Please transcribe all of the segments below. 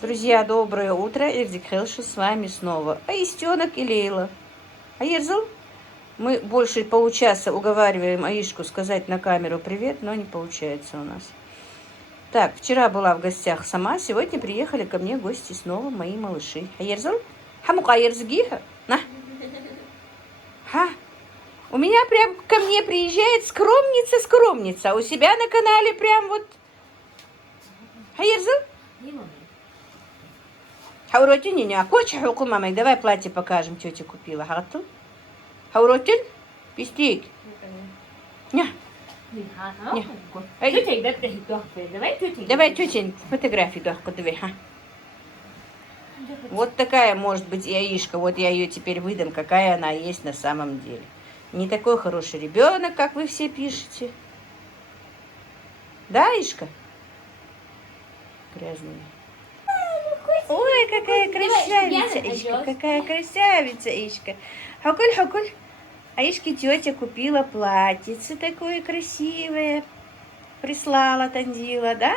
Друзья, доброе утро. Эрдик Хелши с вами снова. Аистенок и Лейла. Аерзал? Мы больше получаса уговариваем Аишку сказать на камеру привет, но не получается у нас. Так, вчера была в гостях сама, сегодня приехали ко мне гости снова, мои малыши. Аерзал? Хамука Аерзгиха? На. Ха. У меня прям ко мне приезжает скромница. У себя на канале прям вот. Аерзал? Хауротин, не хочешь хуку, мамой? Давай платье покажем, тетя купила. Хату? Хауротин? Пистик? Не. Давай тетя фотографию дохку, давай. Вот такая может быть и Аишка. Вот я ее теперь выдам, какая она есть на самом деле. Не такой хороший ребенок, как вы все пишете. Да, Аишка? Грязная. Ой, какая красавица, Аишка, какая красавица, Аишка. Хакуль. Аишке тетя купила платьице такое красивое. Прислала, Тандила, да?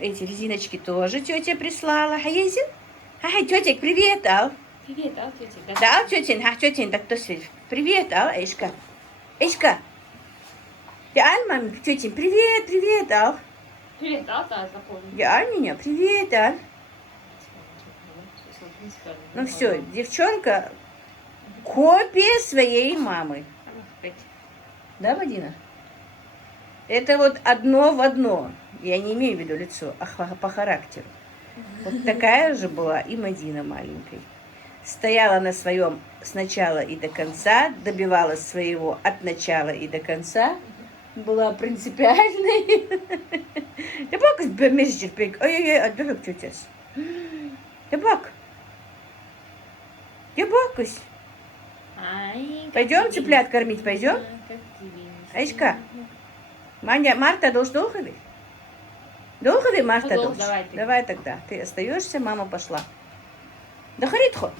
Эти резиночки тоже тетя прислала. Хаезин? Ай, тетя, привет, Ал. Привет, Ал, тетя. Да, тетя, так кто свет? Привет, Ал, Аишка. Аишка. Я Аль, маме, тетя, привет, Ал. Привет, Ал, да, запомнил. Я Аль, меня, привет, Аль. Ну все, девчонка копия своей мамы. Да, Мадина? Это вот одно в одно. Я не имею в виду лицо, а по характеру. Вот такая же была и Мадина маленькой. Стояла на своем с начала и до конца, добивалась своего от начала и до конца. Была принципиальной. Ты бак бемежчик пик. Ой-ой-ой, отдохнуть тетяс. Ты бак. Я бакусь. Пойдем цыплят кормить, пойдем? Аишка, Марта должна уходить? Долго Марта должна? Давай тогда. Ты остаешься, мама пошла. Да харитхо.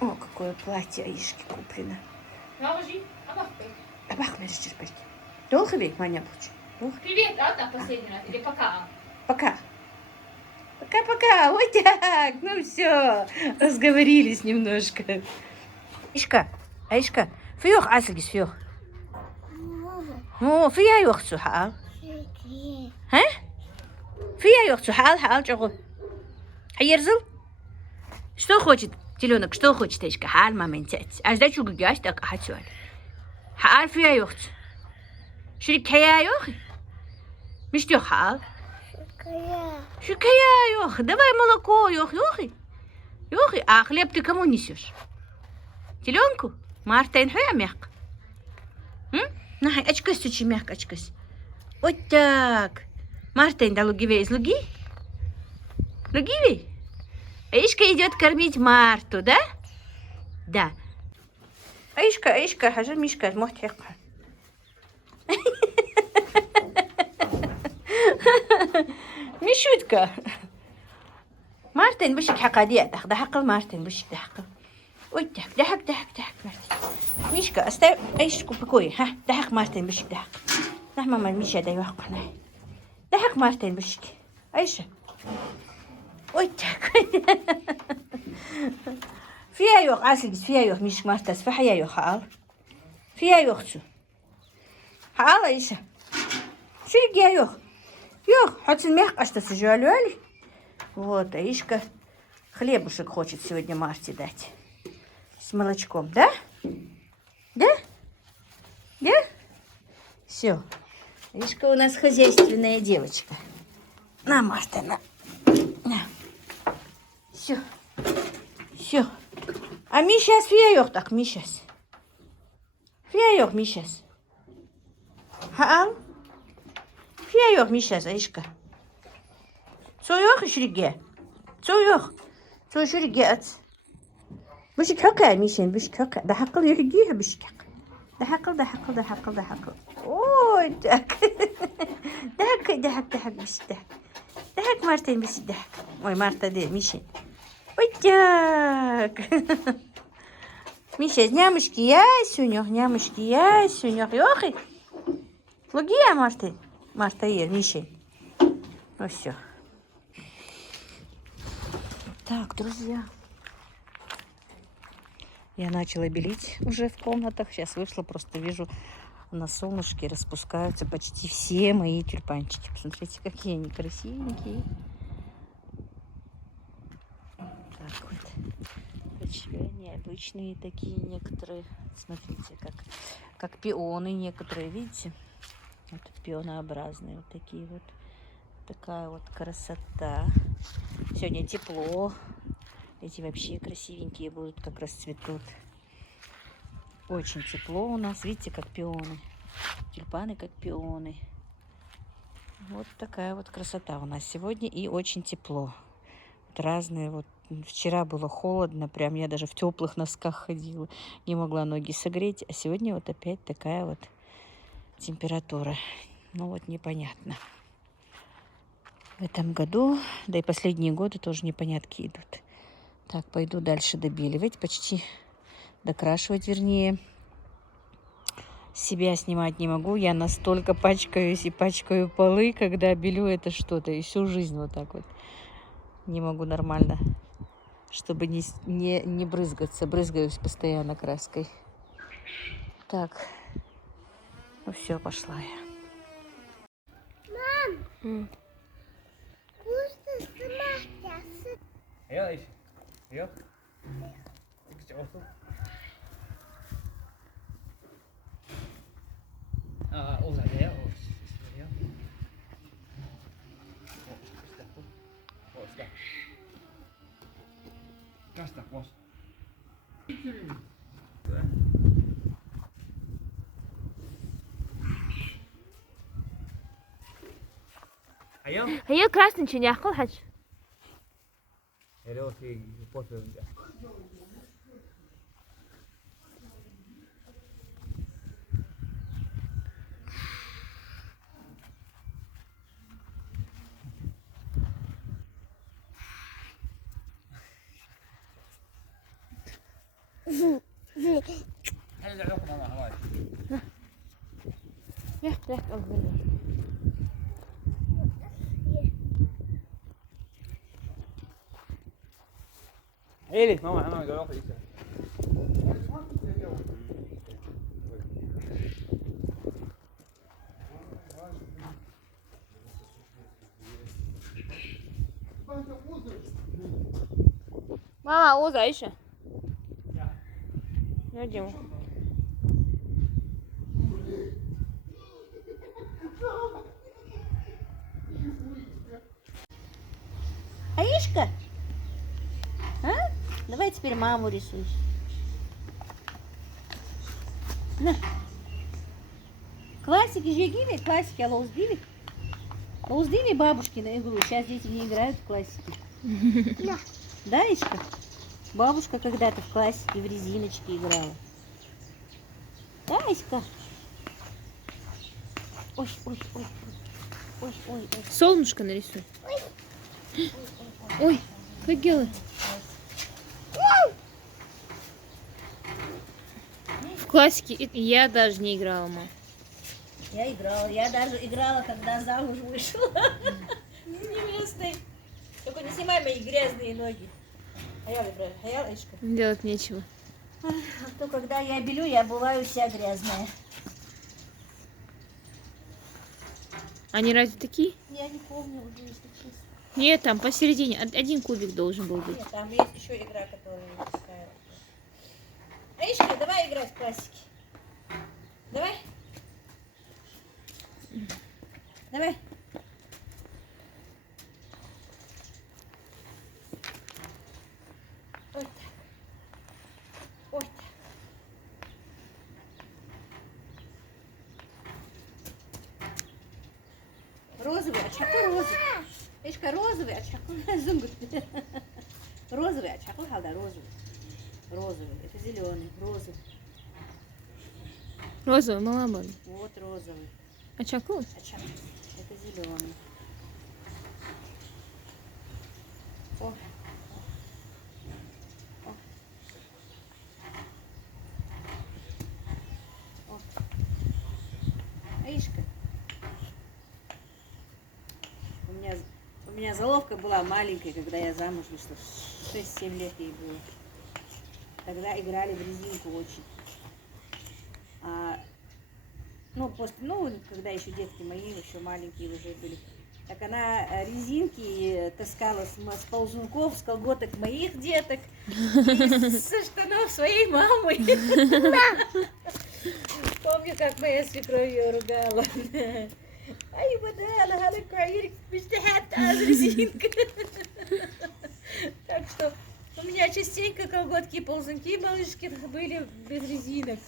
О, какое платье Аишке куплено. Абах, можешь терпеть. Долго ведь, Маня, получи? Привет, да, последний раз, или пока? Пока. Пока. Вот так. Ну все, разговорились немножко. Аишка, фьёх асылгис фьёх. Ну, фья ёх сухал. А? Фья ёх сухал, чего? Аерзал? Что хочет, теленок, что хочет, Аишка? Хал, маментять. А сдачу гугяш, так хачуаль. Хал фья ёх. Ширикая ёх? Миштё хал? Шикая ёх. Давай молоко ёх. Ёхи, а хлеб ты кому несешь? Теленку? Марта инхуя мяк. Нахай, очкась очень мягко, очкась. Вот так. Марта инда лугивей из луги? Лугивей? Аишка идет кормить Марту, да? Да. Аишка, хажа Мишка, мохтяк. Мишутка. Мартин бушик حقادية ده حقل مارتن بушик ده حقل. Ой, так, да Мартин. Мишка, оставь Аишку в покое, ха? Да Мартин бушик да. Да мама Миша дай вахкана. Да Мартин бушик. Аиша. Ой, так. فيها يوخ عسلس فيها يوخ مش مارتس فيها يوخ حال. فيها يوخ شو. حال Аиша. شو يجي يوخ. Йох, хоть мягко, что сожалели. Вот, Аишка хлебушек хочет сегодня Марте дать. С молочком, да? Да? Все. Аишка у нас хозяйственная девочка. На, Марта, на. Все. А Мишас фия так, Мишас. Фия Мишас. Хаал? Фия Мишас, Аишка. Соёх шриге. Соёх. Шриге ат. Бушик хака Мишин, бушик хака. Да хакл юхигиха бушик. Да хакл. Ой, так. Да бушик. Да Мартин бушик да. Ой, Марта де Мишин. Ой, так. Миша, нямушки ясюнёх. Йохи. Лугия Марта ер, Мишин. Ну все. Так, друзья, я начала белить уже в комнатах. Сейчас вышла, просто вижу, на солнышке распускаются почти все мои тюльпанчики. Посмотрите, какие они красивенькие. Так вот, почему необычные такие некоторые. Смотрите, как пионы некоторые, видите? Вот пионообразные вот такие вот. Такая вот красота. Сегодня тепло. Эти вообще красивенькие будут, как расцветут. Очень тепло у нас. Видите, как пионы. Тюльпаны, как пионы. Вот такая вот красота у нас сегодня. И очень тепло. Вот разные вот. Вчера было холодно. Прям я даже в теплых носках ходила. Не могла ноги согреть. А сегодня вот опять такая вот температура. Ну вот непонятно. В этом году, да и последние годы тоже непонятки идут. Так, пойду дальше добеливать, почти докрашивать, вернее. Себя снимать не могу. Я настолько пачкаюсь и пачкаю полы, когда белю это что-то. И всю жизнь вот так вот. Не могу нормально, чтобы не брызгаться. Брызгаюсь постоянно краской. Так, ну все, пошла я. Мам! Ja, is. Ja. Ik zit ook. Ah, oh, ja. Oh, ja. Oh, is dat. Kasta, was. هي красный чинях قلحش. Hello, si posso. هلا روح ماما هواي. يحتاج أول. Elit, mama, han har gått opp ikke. ماما عاوز عيشة. نجم. Аишка? А? Давай теперь маму рисуешь. На. Классики же гиви, классики, а лоуздиви. Лоуздиви бабушки на игру. Сейчас дети не играют в классики. Да, Ишка? Бабушка когда-то в классике в резиночке играла. Да, Ишка? Ой, ой, ой, ой, ой, ой. Солнышко нарисуй. Ой, как делать? В классике я даже не играла, мам. Я играла. Я даже играла, когда замуж вышла. Невестой. Только не снимай мои грязные ноги. А я выбираю. А я Ишка. Делать нечего. А то когда я белю, я бываю вся грязная. Они разве такие? Я не помню уже, если честно. Нет, там посередине один кубик должен был быть. Нет, там есть еще игра, которая не пускаю. Аишка, давай играть в классики. Давай. Давай. Вот так. Вот так. Розовый, а чаку розовый. Эшка розовый, а чаку зунгут. Розовый, а чаку халда розовый. Розовый, это зеленый, розовый. Розовый, малабан. Вот розовый. А чаку? А чаку, это зеленый. О. О. О. Аишка. У меня заловка была маленькая, когда я замуж вышла. 6-7 лет ей было. Тогда играли в резинку очень. Когда еще детки мои, еще маленькие уже были. Так она резинки таскала с ползунков, с колготок моих деток и со штанов своей мамы. Помню, как моя свекровь ее ругала. Ай, بدالها على كعيرك مش حتى резинка. Так что у меня частенько колготки и ползунки малышки были без резинок.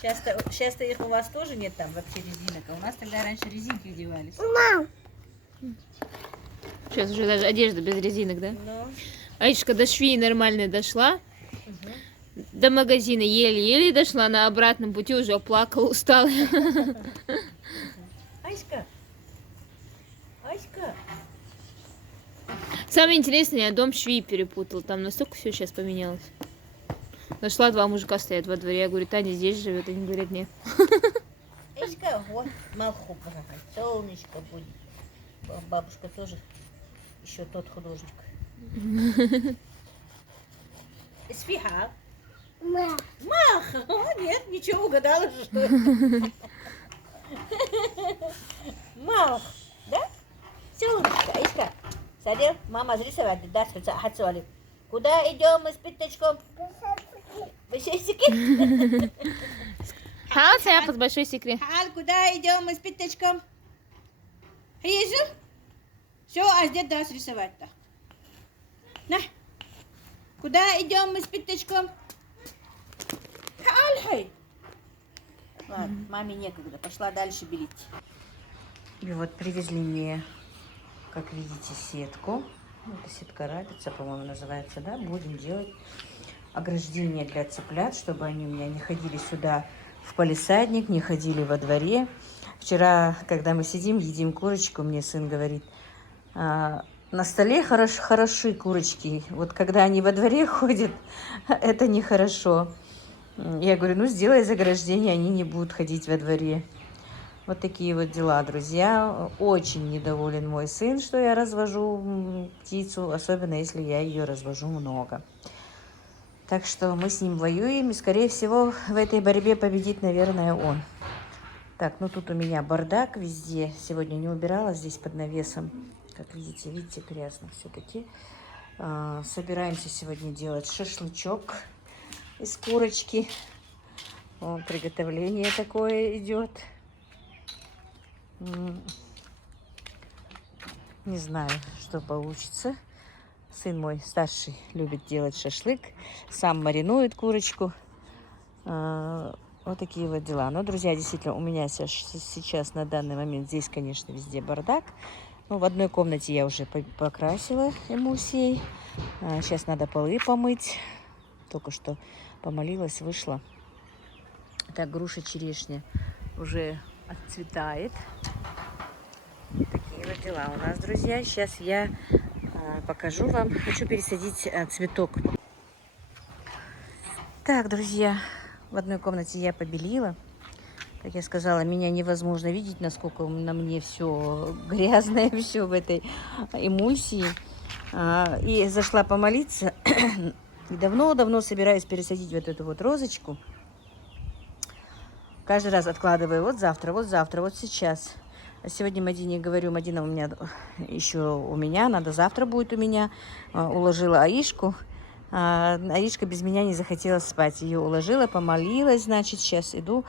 Сейчас-то их у вас тоже нет там вообще резинок, а у нас тогда раньше резинки одевались. Сейчас уже даже одежда без резинок, да? Но... Аишка до швеи нормально дошла. До магазина еле-еле дошла, на обратном пути уже плакала, устала. Аська! Аська! Самое интересное, я дом швеи перепутала. Там настолько все сейчас поменялось. Нашла, 2 мужика стоят во дворе. Я говорю, Таня здесь живет. Они говорят, нет. Аська, вот, малху, солнышко будет. Бабушка тоже еще тот художник. Сфиха. Мах! О, нет, ничего, угадала же, что это. Мах, да? Солнышко, Аська. Смотри, мама зарисовать, да, специально. Куда идем мы с пятачком? Большой секрет. Хал, с большой секрет. Хал, куда идем мы с пятачком? Хризу? Все, а здесь да срисовать-то. На. Куда идем мы с пятачком? Хал, хай. Ладно, маме некогда, пошла дальше белить. И вот привезли мне, как видите, сетку. Это сетка рабица, по-моему, называется, да? Будем делать ограждение для цыплят, чтобы они у меня не ходили сюда в палисадник, не ходили во дворе. Вчера, когда мы сидим, едим курочку, мне сын говорит, на столе хороши курочки, вот когда они во дворе ходят, это нехорошо. Я говорю, ну сделай заграждение, они не будут ходить во дворе. Вот такие вот дела, друзья. Очень недоволен мой сын, что я развожу птицу, особенно если я ее развожу много. Так что мы с ним воюем, и, скорее всего, в этой борьбе победит, наверное, он. Так, ну тут у меня бардак везде. Сегодня не убирала здесь под навесом. Как видите, грязно все-таки. Собираемся сегодня делать шашлычок из курочки. Вон, приготовление такое идет. Не знаю, что получится. Сын мой старший любит делать шашлык. Сам маринует курочку. Вот такие вот дела. Но, друзья, действительно, у меня сейчас на данный момент здесь, конечно, везде бардак. Ну, в одной комнате я уже покрасила эмульсией. Сейчас надо полы помыть. Только что помолилась, вышла. Так, груша черешня уже отцветает. Такие вот дела у нас, друзья. Сейчас я покажу вам. Хочу пересадить цветок. Так, друзья, в одной комнате я побелила. Как я сказала, меня невозможно видеть, насколько на мне все грязное, все в этой эмульсии. И зашла помолиться. И давно-давно собираюсь пересадить вот эту вот розочку. Каждый раз откладываю вот завтра, вот сейчас. А сегодня Мадине говорю, Мадина, у меня, надо завтра будет у меня. Уложила Аишку. Аишка без меня не захотела спать. Ее уложила, помолилась, значит, сейчас иду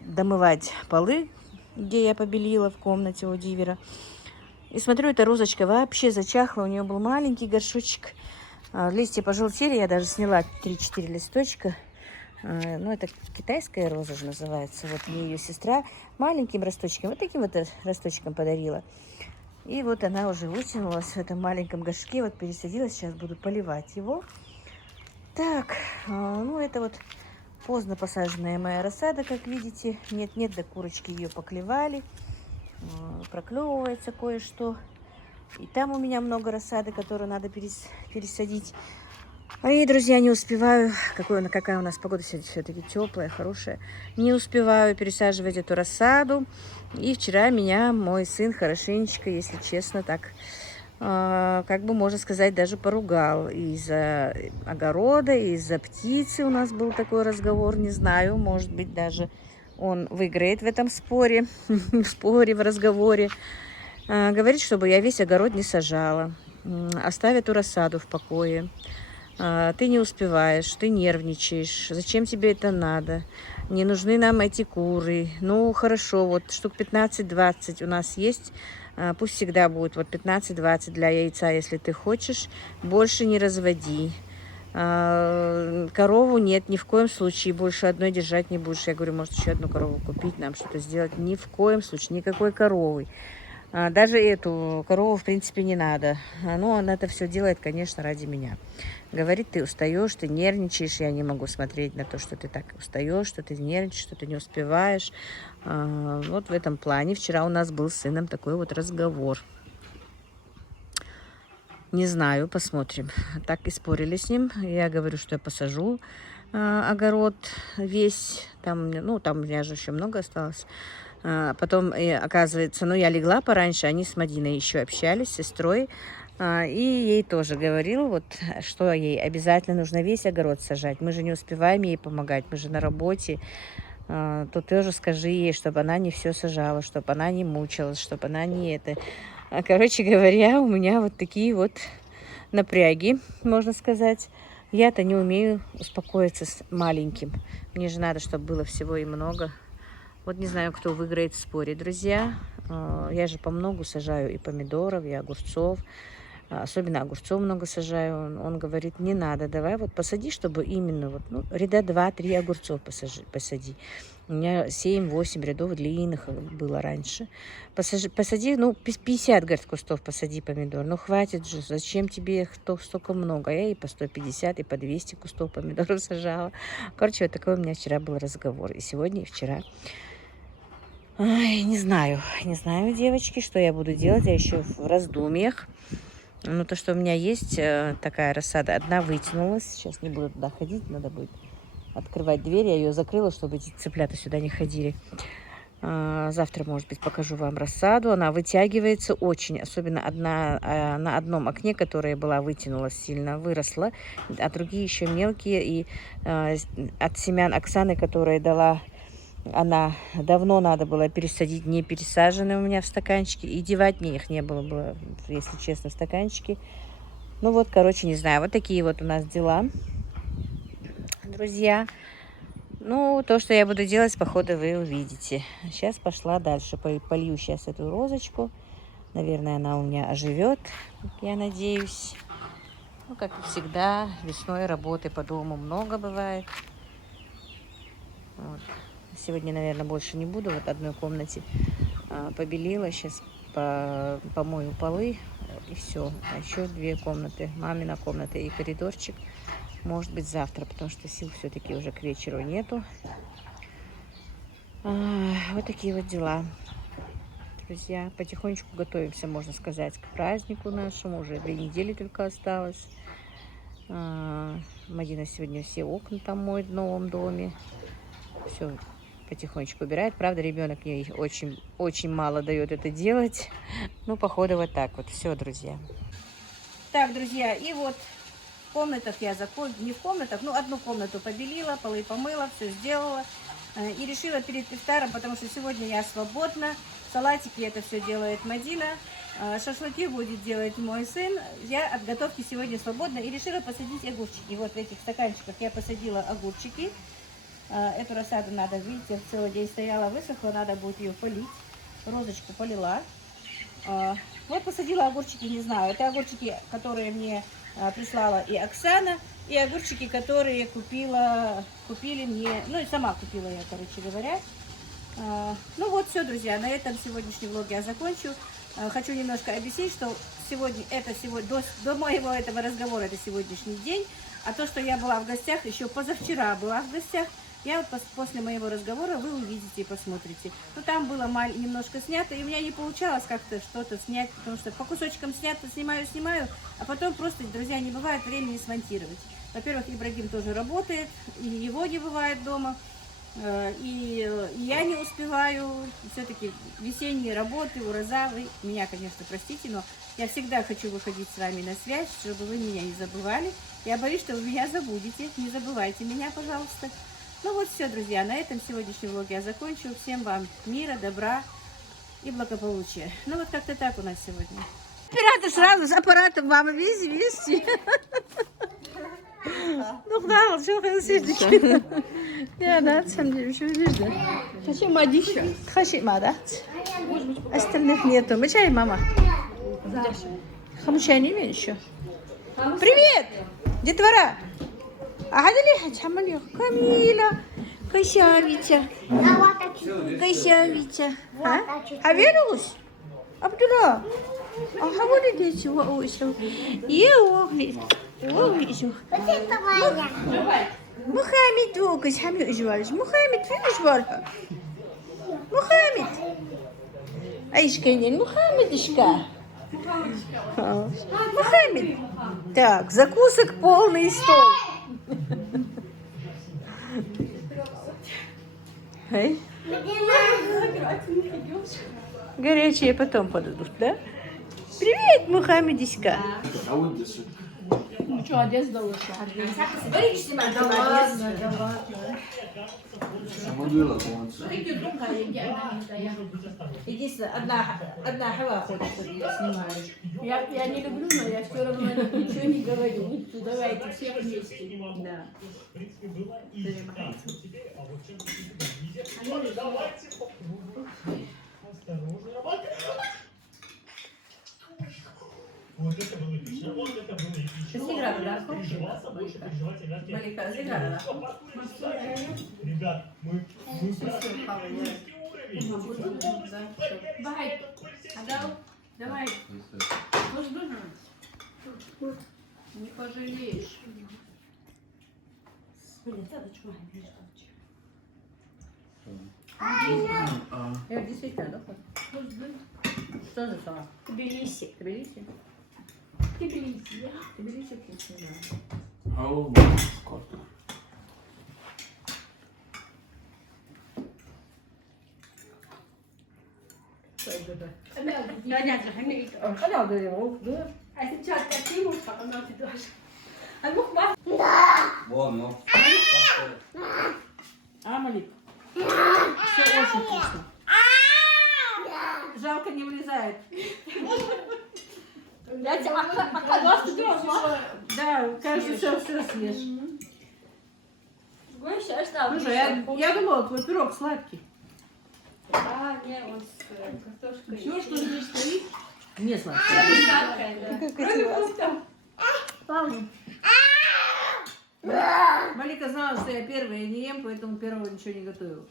домывать полы, где я побелила в комнате у Дивера. И смотрю, эта розочка вообще зачахла. У нее был маленький горшочек. Листья пожелтели, я даже сняла 3-4 листочка. Ну, это китайская роза же называется. Вот мне ее сестра маленьким росточком, вот таким вот росточком подарила. И вот она уже вытянулась в этом маленьком горшке. Вот пересадила, сейчас буду поливать его. Так, ну это вот поздно посаженная моя рассада, как видите. Нет-нет, да курочки ее поклевали. Проклевывается кое-что. И там у меня много рассады, которую надо пересадить. И, друзья, не успеваю, какая у нас погода сегодня все-таки теплая, хорошая, не успеваю пересаживать эту рассаду. И вчера меня мой сын хорошенечко, если честно, так, как бы можно сказать, даже поругал. Из-за огорода, из-за птицы у нас был такой разговор, не знаю, может быть, даже он выиграет в этом споре, в разговоре. Говорит, чтобы я весь огород не сажала, оставь эту рассаду в покое. Ты не успеваешь, ты нервничаешь, зачем тебе это надо, не нужны нам эти куры. Ну, хорошо, вот штук 15-20 у нас есть, пусть всегда будет вот 15-20 для яйца, если ты хочешь, больше не разводи. Корову нет, ни в коем случае, больше одной держать не будешь. Я говорю, может, еще одну корову купить, нам что-то сделать. Ни в коем случае, никакой коровы. Даже эту корову, в принципе, не надо. Но она это все делает, конечно, ради меня. Говорит, ты устаешь, ты нервничаешь. Я не могу смотреть на то, что ты так устаешь, что ты нервничаешь, что ты не успеваешь. Вот в этом плане. Вчера у нас был с сыном такой вот разговор. Не знаю, посмотрим. Так и спорили с ним. Я говорю, что я посажу огород весь. Там, ну, там у меня же еще много осталось. Потом, оказывается, ну, я легла пораньше, они с Мадиной еще общались, с сестрой, и ей тоже говорил, вот, что ей обязательно нужно весь огород сажать. Мы же не успеваем ей помогать, мы же на работе. То тоже скажи ей, чтобы она не все сажала, чтобы она не мучилась, чтобы она не это. Короче говоря, у меня вот такие вот напряги, можно сказать. Я-то не умею успокоиться с маленьким. Мне же надо, чтобы было всего и много. Вот не знаю, кто выиграет в споре, друзья. Я же по многу сажаю и помидоров, и огурцов. Особенно огурцов много сажаю. Он говорит, не надо, давай вот посади, чтобы именно вот, ну, ряда 2-3 огурцов посади. У меня 7-8 рядов длинных было раньше. Посади, ну, 50, говорит, кустов посади помидор. Ну, хватит же, зачем тебе их столько много? Я и по 150, и по 200 кустов помидоров сажала. Короче, вот такой у меня вчера был разговор. И сегодня, и вчера. Ай, не знаю, девочки, что я буду делать. Я еще в раздумьях. Ну, то, что у меня есть такая рассада, одна вытянулась. Сейчас не буду туда ходить, надо будет открывать дверь. Я ее закрыла, чтобы эти цыплята сюда не ходили. Завтра, может быть, покажу вам рассаду. Она вытягивается очень, особенно одна на одном окне, которая была вытянулась сильно, выросла, а другие еще мелкие. И от семян Оксаны, которые дала, она давно надо было пересадить, не пересаженные у меня в стаканчики, и девать мне их не было, если честно, в стаканчики. Ну вот, короче, не знаю, вот такие вот у нас дела, друзья. Ну, то, что я буду делать, походу, вы увидите. Сейчас пошла дальше, полью сейчас эту розочку. Наверное, она у меня оживет, я надеюсь. Ну, как и всегда, весной работы по дому много бывает. Вот. Сегодня, наверное, больше не буду. Вот в одной комнате побелила. Сейчас помою полы. И все. А еще 2 комнаты. Мамина комната и коридорчик. Может быть, завтра, потому что сил все-таки уже к вечеру нету. Вот такие вот дела. Друзья, потихонечку готовимся, можно сказать, к празднику нашему. Уже 2 недели только осталось. Мадина сегодня все окна там моет в новом доме. Все потихонечку убирает. Правда, ребенок ей очень мало дает это делать. Ну, походу, вот так вот. Все, друзья. Так, друзья, и вот в комнатах я не в комнатах, ну, одну комнату побелила, полы помыла, все сделала. И решила перед ифтаром, потому что сегодня я свободна. Салатики это все делает Мадина. Шашлыки будет делать мой сын. Я от готовки сегодня свободна. И решила посадить огурчики. Вот в этих стаканчиках я посадила огурчики. Эту рассаду надо, видите, целый день стояла, высохла, надо будет ее полить. Розочку полила. Вот посадила огурчики, не знаю, это огурчики, которые мне прислала и Оксана, и огурчики, которые купили мне, ну и сама купила я, короче говоря. Ну вот все, друзья, на этом сегодняшний влог я закончу. Хочу немножко объяснить, что сегодня, до моего этого разговора, это сегодняшний день, а то, что я была в гостях, еще позавчера была в гостях, я вот после моего разговора вы увидите и посмотрите. Но там было немножко снято, и у меня не получалось как-то что-то снять, потому что по кусочкам снято, снимаю, а потом просто, друзья, не бывает времени смонтировать. Во-первых, Ибрагим тоже работает, и его не бывает дома, и я не успеваю. Все-таки весенние работы, ураза, вы меня, конечно, простите, но я всегда хочу выходить с вами на связь, чтобы вы меня не забывали. Я боюсь, что вы меня забудете, не забывайте меня, пожалуйста. Ну вот все, друзья, на этом сегодняшний влог я закончу. Всем вам мира, добра и благополучия. Ну вот как-то так у нас сегодня. Оператор сразу с аппаратом мама вези. Ну да, что хотите. Я да, сам деле, что видишь, да? Хочу мадища. Хочу мада. Остальных нету. Мы чай, мама? Хамчай не имею еще. Привет! Детвора! Агадали хачамали. Камила. Кайся, Витя. А вернулась? Абдулла. Ага, вот дети, о, еще. Мухаммед, двукас, хамлю ижвалиш. Мухаммед, фин ижвалха. Мухаммед. Аишканин, Мухаммед ишка. Мухаммед. Так, закусок полный стол. Эй. Горячие потом подадут, да? Привет, Мухаммедиська. Ну что, одежда лучше? Единственное, одна хава ходит, снимаешь. Я не люблю, но я все равно ничего не говорю. Давайте все вместе. Да. Вот это было эпично, вот это было эпично. Сыграла, да? Малика, сыграла, да? Ребят, мы Давай, отдал. Давай. Не пожалеешь. Я действительно, да? Что за слова? Тбилиси. Тбилиси? Тбилиси, да? Тбилиси вкусно, да. خلاص ده Амалик. Все очень вкусно. Жалко, не влезает. Да, кажется, все съешь. Слушай, я думала, твой пирог сладкий. Не, он с картошкой. Все, что здесь стоит, не сладкий. Павлик. Малика знала, что я первая не ем, поэтому первого ничего не готовила.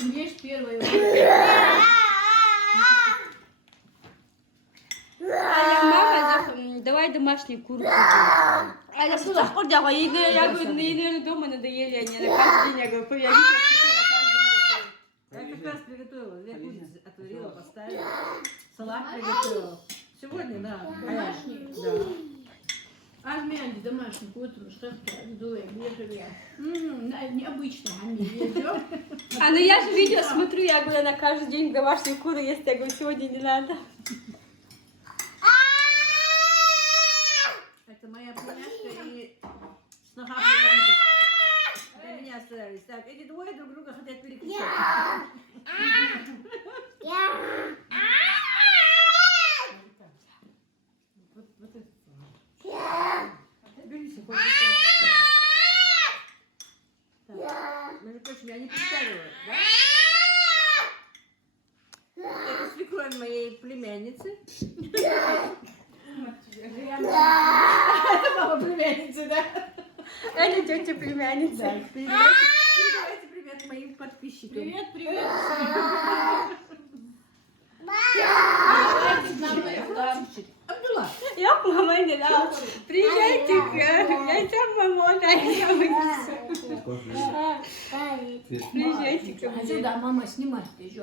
Есть первое. Мама, давай домашнюю курку. Аля, слушай, я говорю, наедели дома надоели они на каждый день. Я говорю, я видела, что на каждый день готовят. Я как раз приготовила. 2 курицы отварила, поставила. Салат приготовила. Сегодня, да. Домашний? Да. Армяне домашний, утром, что дуэ, бежали. Необычно, они едем. А ну я же видео смотрю, я говорю, на каждый день домашнюю куру есть. Я говорю, сегодня не надо. Это моя племяшка и снога племянка. Для меня старались. Так, эти двое друг друга хотят переключать. Вот это. Берите, так, между прочим, я не представила, да? Это свекровь моей племянницы. Это мама племянницы, да? Это тетя племянница. Да. Передавайте привет моим подписчикам. Привет, привет. Абдулла. Я мама не дала. Приезжайте, я там мама, я Приезжайте ко А мне. сюда мама снимать еще.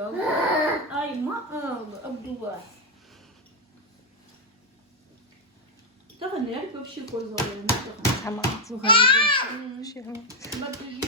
Ай, обдува. Да, фонарик вообще пользовалась. Сама. Батыжи,